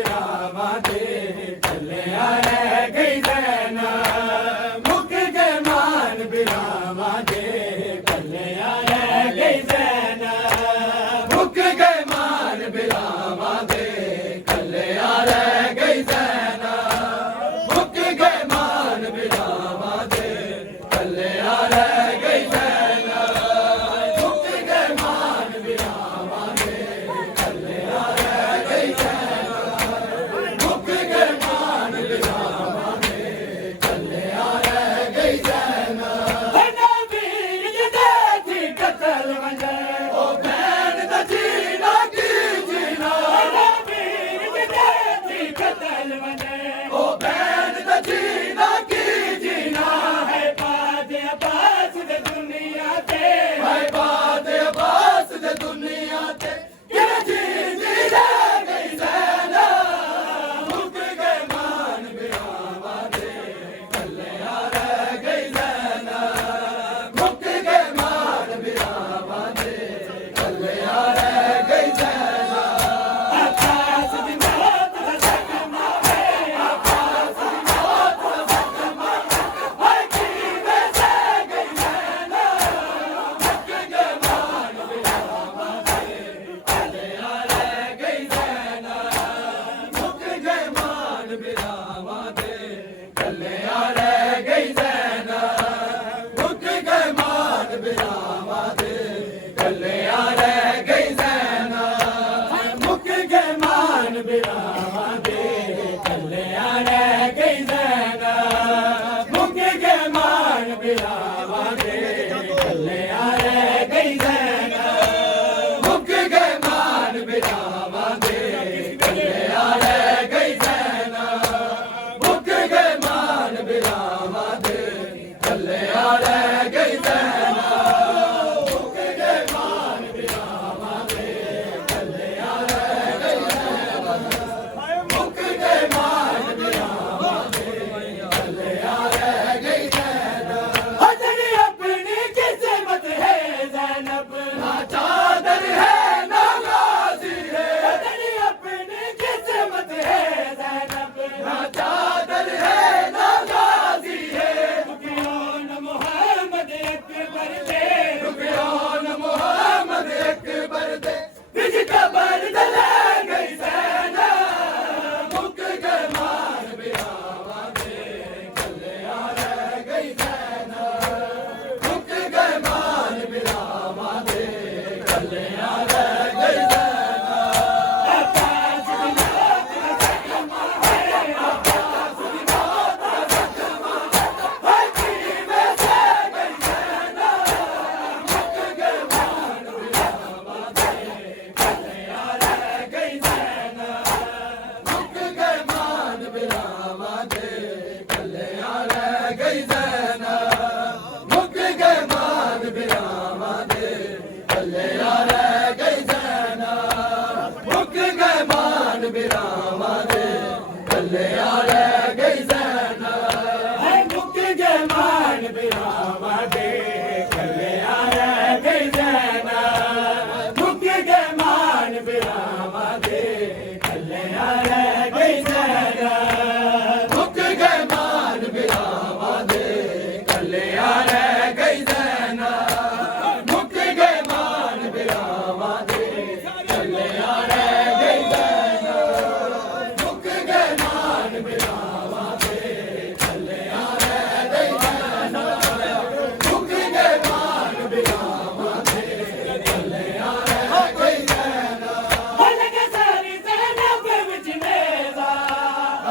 बिरामा दे कलिया रह गई ज़ैनब मुक गए मान बिरामा दे कलिया रह गई ज़ैनब मुक गए मान बिरामा दे कलिया रह गई ज़ैनब मुक गए मान बिरामा दे कलिया रह गई ज़ैनब मुक गए मान बिरामा दे कलिया रह गई ज़ैनब मुक गए मान बिरामा दे कलिया रह गई ज़ैनब नबीर जदे थी कतल वंदे ओ भैन दा जीना की जीना नबीर जदे थी कतल वंदे ओ भैन दा जीना की जीना है बाद अब्बास दे दुनिया ते है बाद अब्बास दे दुनिया ते ये जी जी रह गई ज़ैनब मुक गए मान बिरामा दे कलिया रह गई ज़ैनब मुक गए मान बिरामा दे कलिया रह गई ज़ैनब अब्बास दी मौत दा सकमा है अब्बास दी मौत दा सकमा हाय कीवे से गई ज़ैनब मुक गए मान बिरामा दे कलिया रह गई ज़ैनब मुक गए मान बिरामा दे कलिया रह गई ज़ैनब मुक गए मान बिरामा दे कलिया रह गई ज़ैनब मुक गए मान बिरामा दे कलिया रह गई ज़ैनब मुक गए मान बिरामा दे कलिया रह गई ज़ैनब मुक गए मान बिरामा दे कलिया रह गई ज़ैनब मुक गए मान बिरामा दे कलिया रह गई ज़ैनब मुक गए मान बिरामा दे कलिया रह गई ज़ैनब मुक गए मान बिरामा दे कलिया रह गई ज़ैनब हजरी अपनी किस्मत है ज़ैनब ना चादर है ना गाज़ी है हजरी अपनी किस्मत है ज़ैनब ना चादर है ना गाज़ी है रुकियोन मोहम्मद अकबर दे रुकियोन मोहम्मद अकबर दे बिज कबर दले गई ज़ैनब मुक गए मान बिरामा दे कलिया रह गई ज़ैनब मुक गए मान बिरामा दे कलिया रह गई ज़ैनब अब्बास दी मौत दा सकमा है अब्बास दी मौत दा सकमा हाय कीवे से गई ज़ैनब मुक गए मान बिरामा दे कलिया रह गई ज़ैनब मुक गए मान बिरामा दे कलिया रह गई ज़ैनब मुक गए मान बिरामा दे कलिया रह गई ज़ैनब मुक गए मान बिरामा दे कलिया रह गई ज़ैनब है मुक गए मान बिरामा दे कलिया रह गई ज़ैनब मुक गए मान बिरामा दे कलिया रह गई ज़ैनब मुक गए मान बिरामा दे कलिया रह गई ज़ैनब मुक गए मान बिरामा दे कलिया रह गई ज़ैनब मुक गए मान बिरामा दे कलिया रह गई ज़ैनब मुक गए मान बिरामा दे कलिया रह गई ज़ैनब अलग सारी ज़ैनब विच नेज़ा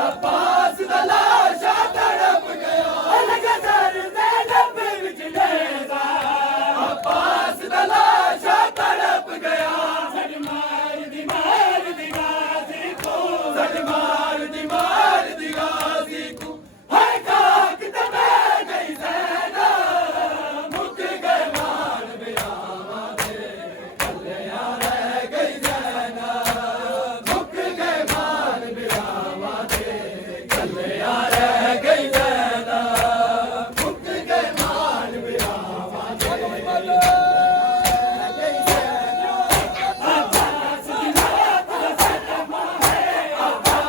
अब्बास दा लाशा तड़प गया अलग सारी ज़ैनब विच नेज़ा अब्बास दा लाशा तड़प गया सड मार दी गाज़ी को सड मार दी गाज़ी को हाय खाक ते बह गई ज़ैनब मुक गए मान बिरामा दे कलिया रह गई ज़ैनब मुक गए मान बिरामा दे कलिया रह गई ज़ैनब मुक गए मान बिरामा दे अब्बास दी मौत दा सकमा है अब्बास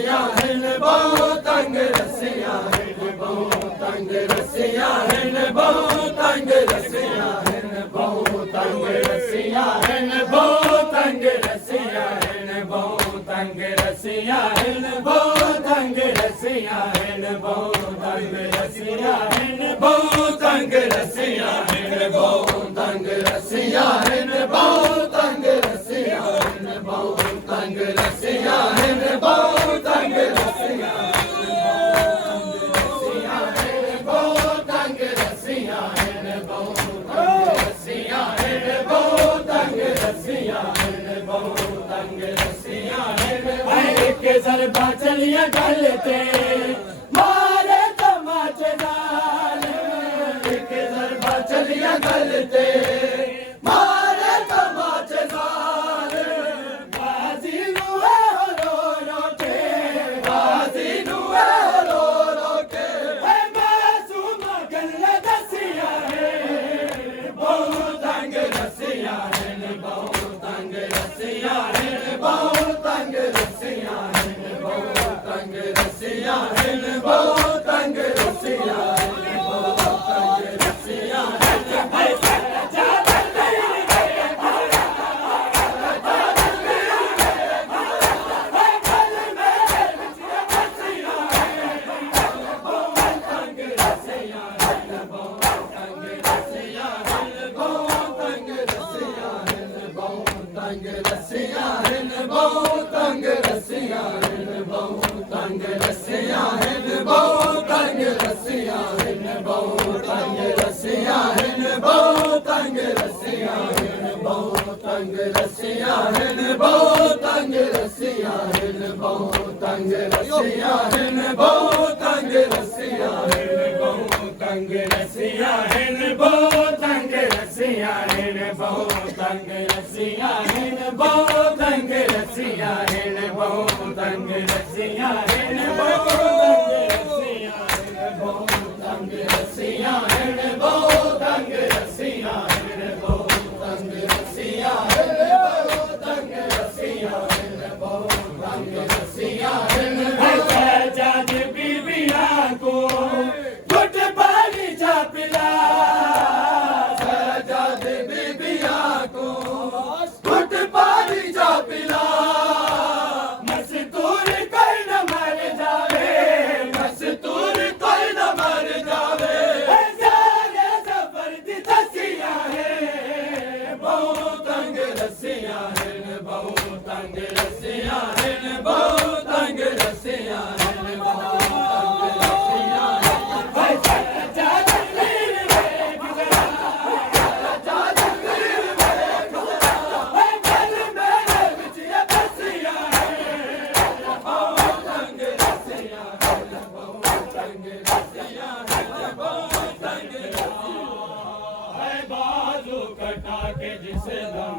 रस्सियां हिन बहुत तंग रस्सियां हिन बहुत तंग रस्सियां हिन बहुत तंग रस्सियां हिन बहुत तंग रस्सियां हिन बहुत तंग रस्सियां हिन बहुत तंग रस्सियां हिन बहुत तंग रस्सियां हिन बहुत तंग रस्सियां हिन बहुत तंग रस्सियां हिन बहुत तंग रस्सियां हिन बहुत तंग रस्सियां हिन बहुत तंग रस्सियां हिन बहुत तंग रस्सियां बहुत तंग रस्सियां हिन बहुत तंग रस्सियां हिन बहुत तंग रस्सियां हिन बहुत तंग रस्सियां हिन एक ज़रबा चलिया गल ते मारे तमाचेदार एक ज़रबा चलिया गल ते मारे तमाचेदार बाजी नुए रो रो के बाजी नुए रो रो के मासूम गल दसिया है बहुत तंग रस्सियां हिन बहुत तंग रस्सियां हिन बहुत तंग रस्सियां हिन बहुत तंग रस्सियां हिन बहुत तंग रस्सियां हिन बहुत तंग रस्सियां तंग रस्सियां हिन बहुत तंग रस्सियां हिन बहुत तंग रस्सियां हिन बहुत तंग रस्सियां हिन बहुत तंग रस्सियां हिन बहुत तंग रस्सियां हिन बहुत तंग रस्सियां हिन बहुत तंग रस्सियां हिन बहुत तंग रस्सियां हिन बहुत तंग रस्सियां हिन बहुत तंग रस्सियां हिन बहुत तंग रस्सियां हिन बहुत तंग रस्सियां हिन बहुत तंग रस्सियां हिन बहुत तंग रस्सियां हिन बहुत तंग रस्सियां हिन बहुत तंग रस्सियां हिन बहुत तंग रस्सियां हिन बहुत तंग रस्सियां हिन बहुत तंग रस्सियां हिन जाद बीबियां को घुट पानी जा पिला सजाद बीबियां को घुट पानी जा पिला मस्तूर कोई न मर जावे मस्तूर कोई न मर जावे सारे सफर दी दसियां है बहुत तंग रस्सियां हिन बहुत तंग रस्सियां हिन बहुत तंग रस्सियां हिन बहुत तंग रस्सियां बाजू कटा के जिसे दम